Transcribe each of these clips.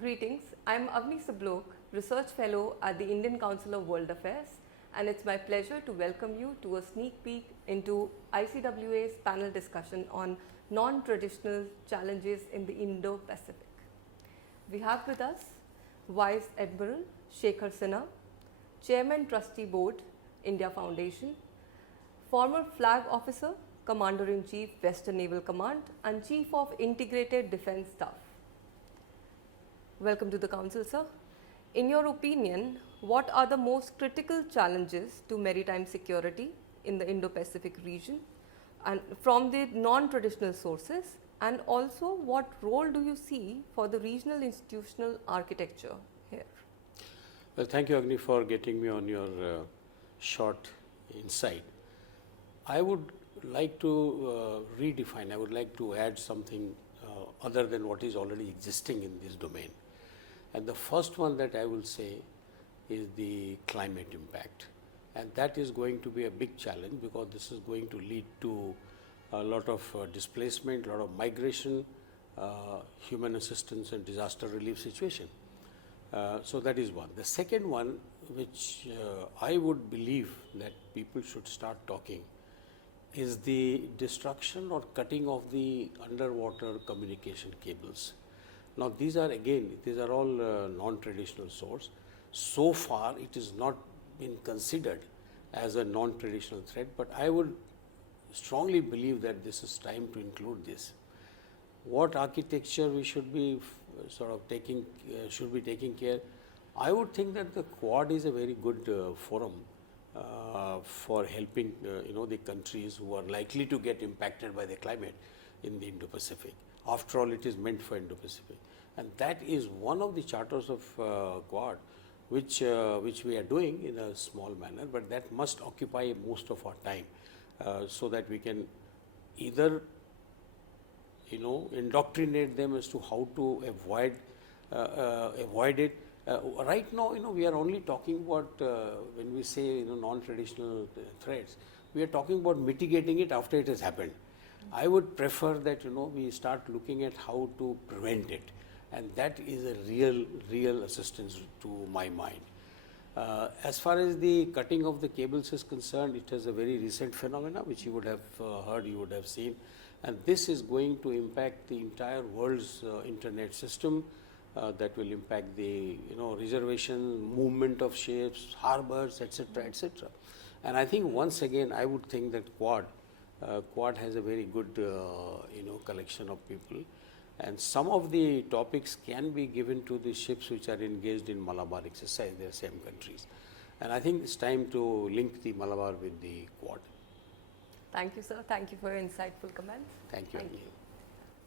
Greetings, I am Avni Sablok, Research Fellow at the Indian Council of World Affairs, and it's my pleasure to welcome you to a sneak peek into ICWA's panel discussion on non-traditional challenges in the Indo-Pacific. We have with us Vice Admiral Shekhar, Chairman Trustee Board, India Foundation, former Flag Officer, Commander-in-Chief, Western Naval Command, and Chief of Integrated Defence Staff. Welcome to the Council, sir. In your opinion, what are the most critical challenges to maritime security in the Indo-Pacific region and from the non-traditional sources, and also what role do you see for the regional institutional architecture here? Well, thank you, Agni, for getting me on your short insight. I would like to redefine, I would like to add something other than what is already existing in this domain. And the first one that I will say is the climate impact. And that is going to be a big challenge because this is going to lead to a lot of displacement, a lot of migration, human assistance and disaster relief situation. So that is one. The second one, which I would believe that people should start talking, is the destruction or cutting of the underwater communication cables. Now, these are all non-traditional source. So far, it has not been considered as a non-traditional threat, but I would strongly believe that this is time to include this. What architecture we should be taking care? I would think that the Quad is a very good forum for helping the countries who are likely to get impacted by the climate in the Indo-Pacific. After all, it is meant for Indo-Pacific, and that is one of the charters of Quad, which we are doing in a small manner, but that must occupy most of our time, so that we can either indoctrinate them as to how to avoid it. Right now, we are only talking about when we say non-traditional threats, we are talking about mitigating it after it has happened. I would prefer that we start looking at how to prevent it, and that is a real assistance to my mind. As far as the cutting of the cables is concerned, it is a very recent phenomena which you would have heard, you would have seen, and this is going to impact the entire world's internet system. That will impact the reservation, movement of ships, harbors, etc., etc. And I think once again I would think that Quad has a very good collection of people, and some of the topics can be given to the ships which are engaged in Malabar exercise. They are same countries, and I think it's time to link the Malabar with the Quad. Thank you, sir. Thank you for your insightful comments. Thank you.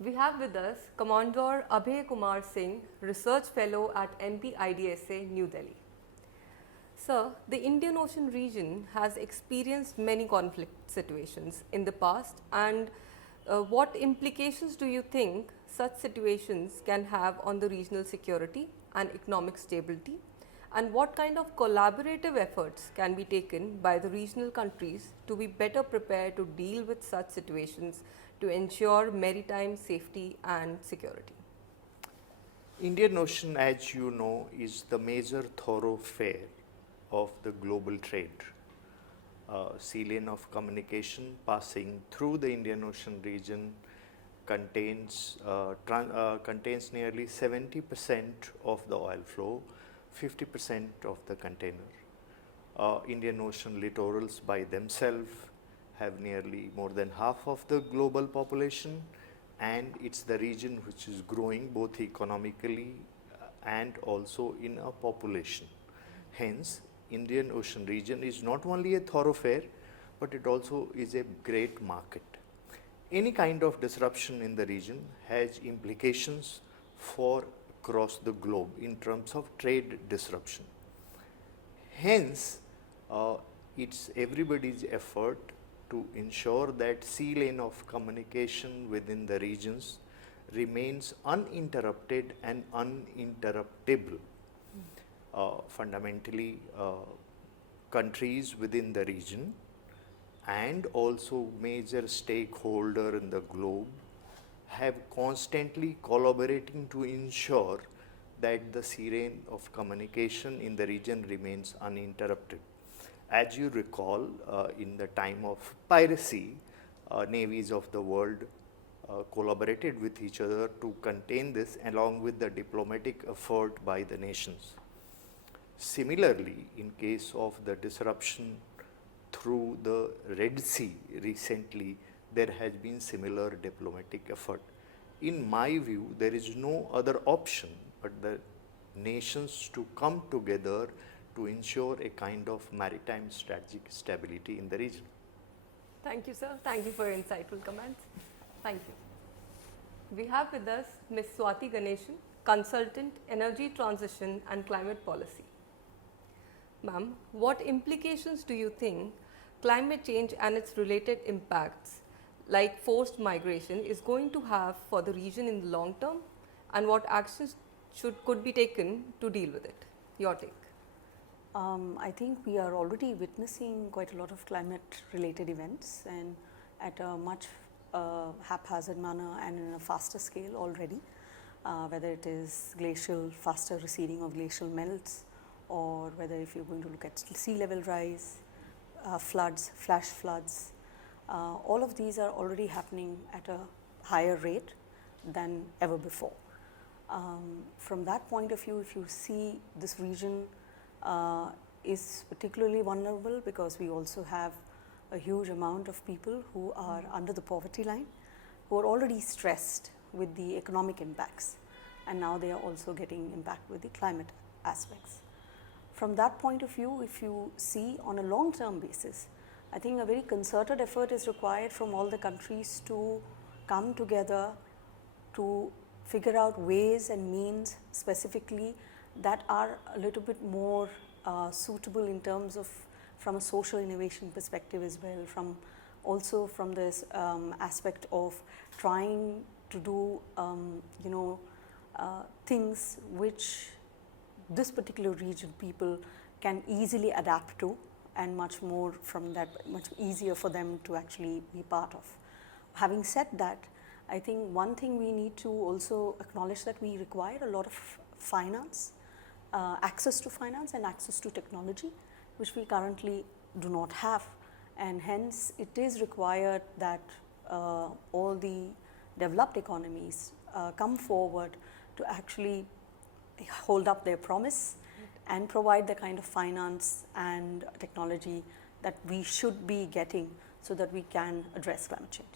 We have with us Commodore Abhay Singh, Research Fellow at MP-IDSA, New Delhi. Sir, the Indian Ocean region has experienced many conflict situations in the past, and what implications do you think such situations can have on the regional security and economic stability, and what kind of collaborative efforts can be taken by the regional countries to be better prepared to deal with such situations to ensure maritime safety and security? Indian Ocean, as you know, is the major thoroughfare of the global trade. Sea lane of communication passing through the Indian Ocean region contains nearly 70% of the oil flow, 50% of the container. Indian Ocean littorals by themselves have nearly more than half of the global population, and it's the region which is growing both economically and also in a population. Hence, Indian Ocean region is not only a thoroughfare, but it also is a great market. Any kind of disruption in the region has implications for across the globe in terms of trade disruption. Hence, it's everybody's effort to ensure that sea lane of communication within the regions remains uninterrupted and uninterruptible. Fundamentally, countries within the region and also major stakeholder in the globe have constantly collaborating to ensure that the siren of communication in the region remains uninterrupted. As you recall, in the time of piracy, navies of the world collaborated with each other to contain this along with the diplomatic effort by the nations. Similarly, in case of the disruption through the Red Sea recently, there has been similar diplomatic effort. In my view, there is no other option but the nations to come together to ensure a kind of maritime strategic stability in the region. Thank you, sir. Thank you for your insightful comments. Thank you. We have with us Ms. SWATI Ganeshan, Consultant, Energy Transition and Climate Policy. Ma'am, what implications do you think climate change and its related impacts like forced migration is going to have for the region in the long term, and what actions could be taken to deal with it? Your take. I think we are already witnessing quite a lot of climate related events, and at a much haphazard manner and in a faster scale already, whether it is glacial, faster receding of glacial melts, or whether if you're going to look at sea level rise, floods, flash floods, all of these are already happening at a higher rate than ever before. From that point of view, if you see this region is particularly vulnerable because we also have a huge amount of people who are under the poverty line, who are already stressed with the economic impacts, and now they are also getting impact with the climate aspects. From that point of view, if you see on a long term basis, I think a very concerted effort is required from all the countries to come together to figure out ways and means specifically that are a little bit more suitable in terms of from a social innovation perspective as well, from also from this aspect of trying to do things which this particular region people can easily adapt to, and much more from that, much easier for them to actually be part of. Having said that, I think one thing we need to also acknowledge that we require a lot of finance, access to finance and access to technology, which we currently do not have, and hence it is required that all the developed economies come forward to actually hold up their promise and provide the kind of finance and technology that we should be getting so that we can address climate change.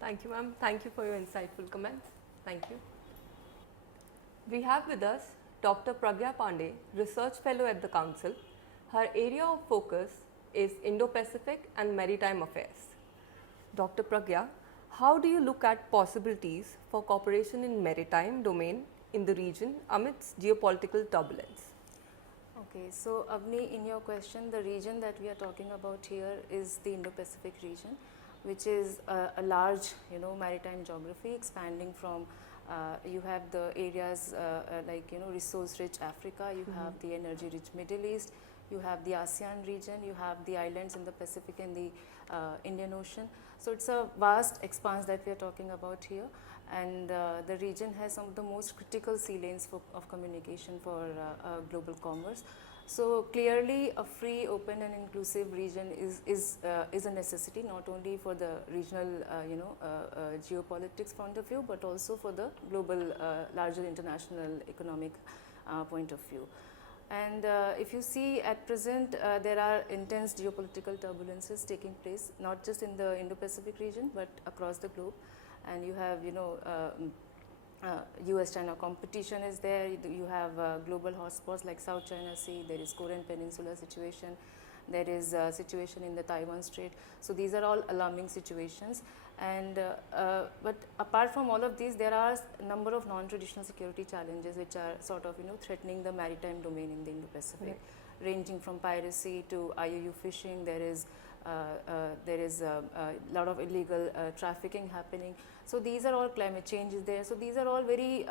Thank you, ma'am. Thank you for your insightful comments. Thank you. We have with us Dr. Pragya Pandey, Research Fellow at the Council. Her area of focus is Indo-Pacific and Maritime Affairs. Dr. Pragya, how do you look at possibilities for cooperation in maritime domain in the region amidst geopolitical turbulence? Okay, so Avni, in your question, the region that we are talking about here is the Indo-Pacific region, which is a large, maritime geography expanding from, you have the areas like, resource-rich Africa, you have the energy-rich Middle East, you have the ASEAN region, you have the islands in the Pacific and the Indian Ocean. So it's a vast expanse that we are talking about here, and the region has some of the most critical sea lanes of communication for global commerce. So clearly a free, open and inclusive region is a necessity, not only for the regional geopolitics point of view, but also for the global larger international economic point of view. And if you see at present, there are intense geopolitical turbulences taking place, not just in the Indo-Pacific region, but across the globe. And you have, US-China competition is there, you have global hotspots like South China Sea, there is Korean Peninsula situation, there is a situation in the Taiwan Strait. So these are all alarming situations. And but apart from all of these, there are a number of non-traditional security challenges which are sort of threatening the maritime domain in the Indo-Pacific, ranging from piracy to IUU fishing. There is a lot of illegal trafficking happening. So these are all, climate change is there. So these are all very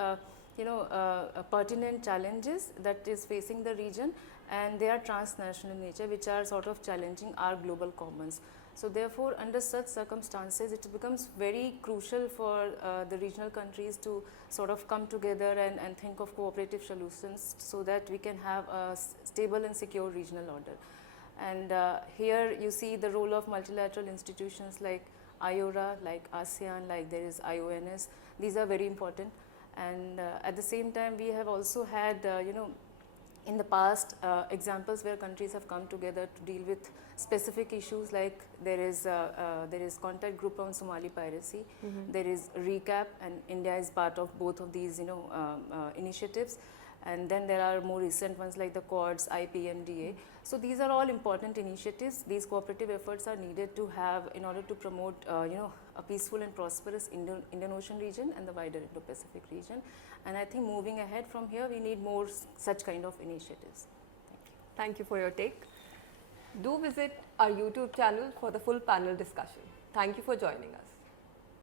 pertinent challenges that is facing the region, and they are transnational in nature, which are sort of challenging our global commons. So therefore, under such circumstances, it becomes very crucial for the regional countries to sort of come together and think of cooperative solutions so that we can have a stable and secure regional order. And here you see the role of multilateral institutions like IORA, like ASEAN, like there is IONS. These are very important. And at the same time, we have also had, in the past, examples where countries have come together to deal with specific issues, like there is contact group on Somali piracy, there is RECAP, and India is part of both of these initiatives. And then there are more recent ones like the Quads, IPMDA. So these are all important initiatives. These cooperative efforts are needed to have in order to promote a peaceful and prosperous Indian Ocean region and the wider Indo-Pacific region. And I think moving ahead from here, we need more such kind of initiatives. Thank you for your take. Do visit our YouTube channel for the full panel discussion. Thank you for joining us.